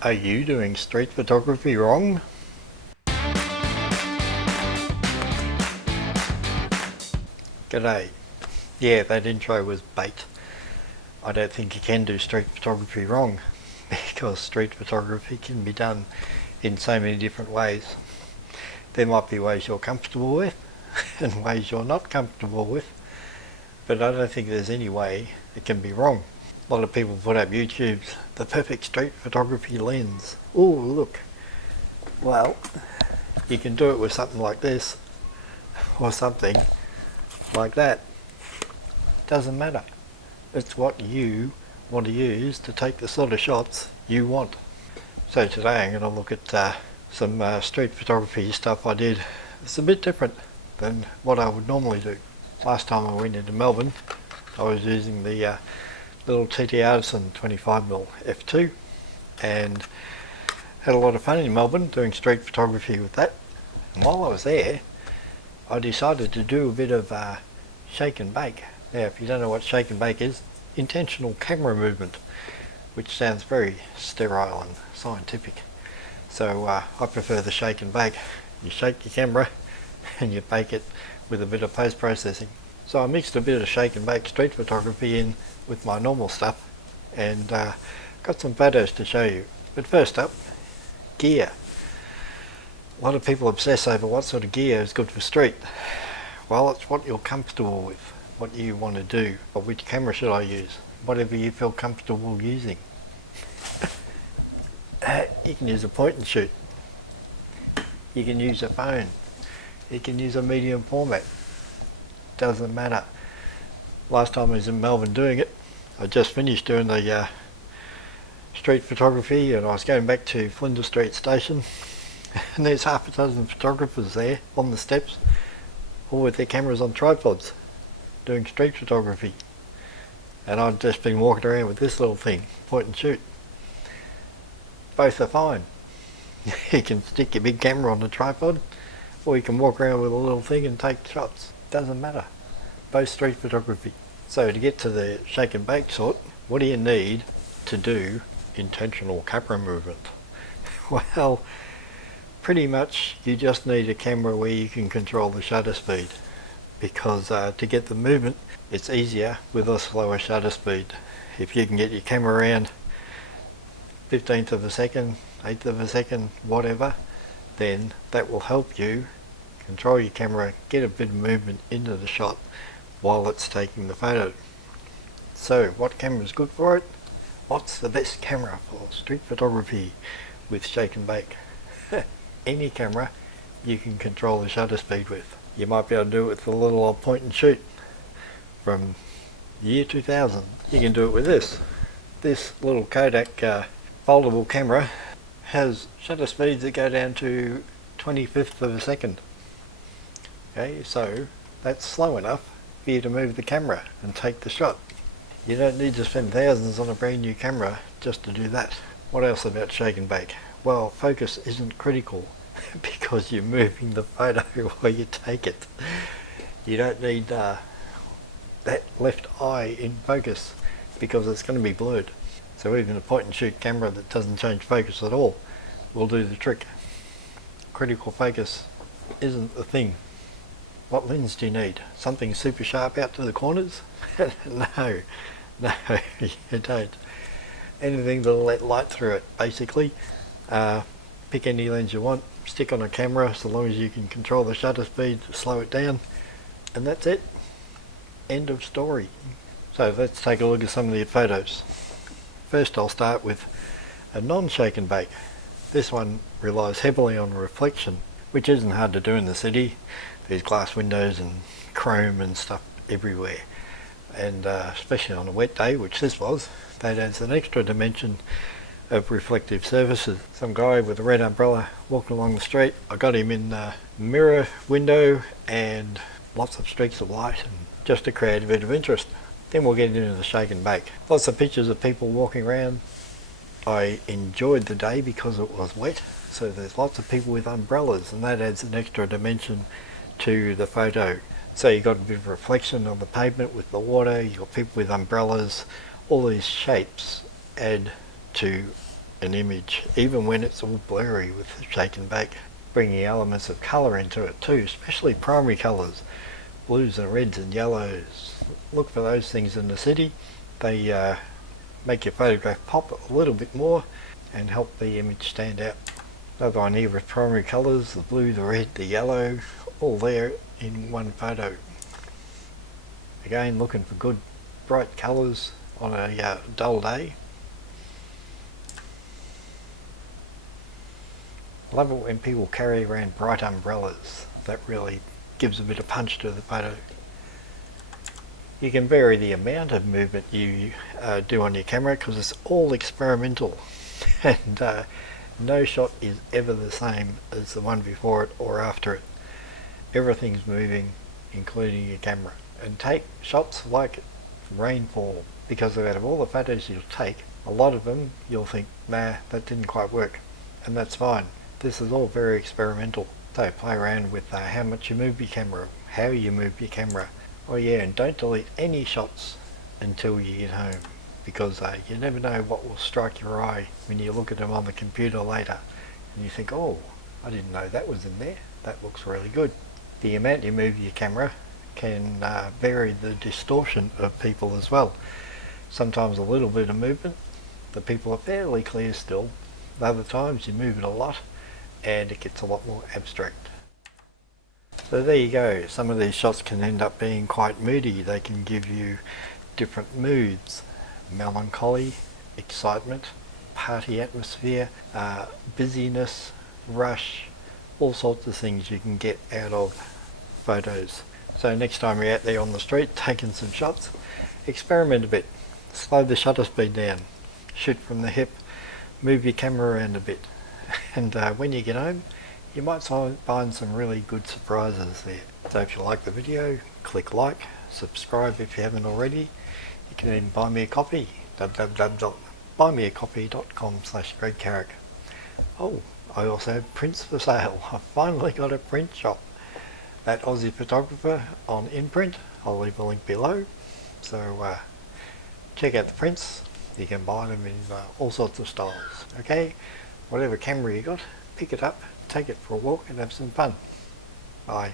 Are you doing street photography wrong? G'day. Yeah, that intro was bait. I don't think you can do street photography wrong because street photography can be done in so many different ways. There might be ways you're comfortable with and ways you're not comfortable with, but I don't think there's any way it can be wrong. A lot of people put up YouTube's the perfect street photography lens. Oh, look. Well, you can do it with something like this or something like that. Doesn't matter. It's what you want to use to take the sort of shots you want. So today I'm going to look at some street photography stuff I did. It's a bit different than what I would normally do. Last time I went into Melbourne, I was using the little TT Artisan 25mm f2 and had a lot of fun in Melbourne doing street photography with that. And while I was there, I decided to do a bit of shake and bake. Now, if you don't know what shake and bake is, intentional camera movement, which sounds very sterile and scientific. So I prefer the shake and bake. You shake your camera and you bake it with a bit of post-processing. So I mixed a bit of shake and bake street photography in with my normal stuff and got some photos to show you. But first up, gear. A lot of people obsess over what sort of gear is good for street. Well, it's what you're comfortable with, what you want to do. But which camera should I use? Whatever you feel comfortable using. You can use a point and shoot. You can use a phone. You can use a medium format. Doesn't matter. Last time I was in Melbourne doing it, I just finished doing the street photography and I was going back to Flinders Street Station and there's half a dozen photographers there on the steps, all with their cameras on tripods, doing street photography. And I'd just been walking around with this little thing, point and shoot. Both are fine. You can stick your big camera on the tripod, or you can walk around with a little thing and take shots. Doesn't matter. Both street photography. So to get to the shake and bake sort, what do you need to do intentional camera movement? Well, pretty much you just need a camera where you can control the shutter speed, because to get the movement it's easier with a slower shutter speed. If you can get your camera around 15th of a second, 1/8 of a second, whatever, then that will help you control your camera, get a bit of movement into the shot while it's taking the photo. So what camera is good for it? What's the best camera for street photography with shake and bake? Any camera you can control the shutter speed with. You might be able to do it with a little old point and shoot from the year 2000. You can do it with this. This little Kodak foldable camera has shutter speeds that go down to 25th of a second. Okay, so that's slow enough for you to move the camera and take the shot. You don't need to spend thousands on a brand new camera just to do that. What else about shake and bake? Well, focus isn't critical because you're moving the photo while you take it. You don't need that left eye in focus because it's going to be blurred. So even a point and shoot camera that doesn't change focus at all will do the trick. Critical focus isn't the thing. What lens do you need? Something super sharp out to the corners? No, you don't. Anything that'll let light through it, basically. Pick any lens you want, stick on a camera so long as you can control the shutter speed, slow it down, and that's it. End of story. So let's take a look at some of the photos. First I'll start with a non-shake and bake. This one relies heavily on reflection, which isn't hard to do in the city. There's glass windows and chrome and stuff everywhere. And especially on a wet day, which this was, that adds an extra dimension of reflective surfaces. Some guy with a red umbrella walking along the street. I got him in the mirror window and lots of streaks of light and just to create a bit of interest. Then we'll get into the shake and bake. Lots of pictures of people walking around. I enjoyed the day because it was wet, so there's lots of people with umbrellas and that adds an extra dimension to the photo. So you got a bit of reflection on the pavement with the water, you got people with umbrellas. All these shapes add to an image, even when it's all blurry with the shake and bake, bringing elements of colour into it too, especially primary colours, blues and reds and yellows. Look for those things in the city. They make your photograph pop a little bit more and help the image stand out. Another one here with primary colours, the blue, the red, the yellow, all there in one photo. Again, looking for good bright colours on a dull day. I love it when people carry around bright umbrellas. That really gives a bit of punch to the photo. You can vary the amount of movement you do on your camera because it's all experimental and no shot is ever the same as the one before it or after it. Everything's moving, including your camera. And take shots like rainfall, because out of all the photos you'll take, a lot of them you'll think, nah, that didn't quite work, and that's fine. This is all very experimental. So play around with how much you move your camera, how you move your camera. Oh yeah, and don't delete any shots until you get home, because you never know what will strike your eye when you look at them on the computer later and you think, oh, I didn't know that was in there, that looks really good. The amount you move your camera can vary the distortion of people as well. Sometimes a little bit of movement, the people are fairly clear still. Other times you move it a lot and it gets a lot more abstract. So there you go. Some of these shots can end up being quite moody. They can give you different moods: melancholy, excitement, party atmosphere, busyness, rush, all sorts of things you can get out of photos. So next time you're out there on the street taking some shots, experiment a bit. Slow the shutter speed down, shoot from the hip, move your camera around a bit, and when you get home you might find some really good surprises there. So if you like the video, click like, subscribe if you haven't already. You can even buy me a copy, www.buymeacoffee.com/GregCarrick. Oh, I also have prints for sale. I've finally got a print shop. That Aussie photographer on imprint, I'll leave a link below. So check out the prints. You can buy them in all sorts of styles. Okay, whatever camera you got, pick it up, take it for a walk and have some fun. Bye.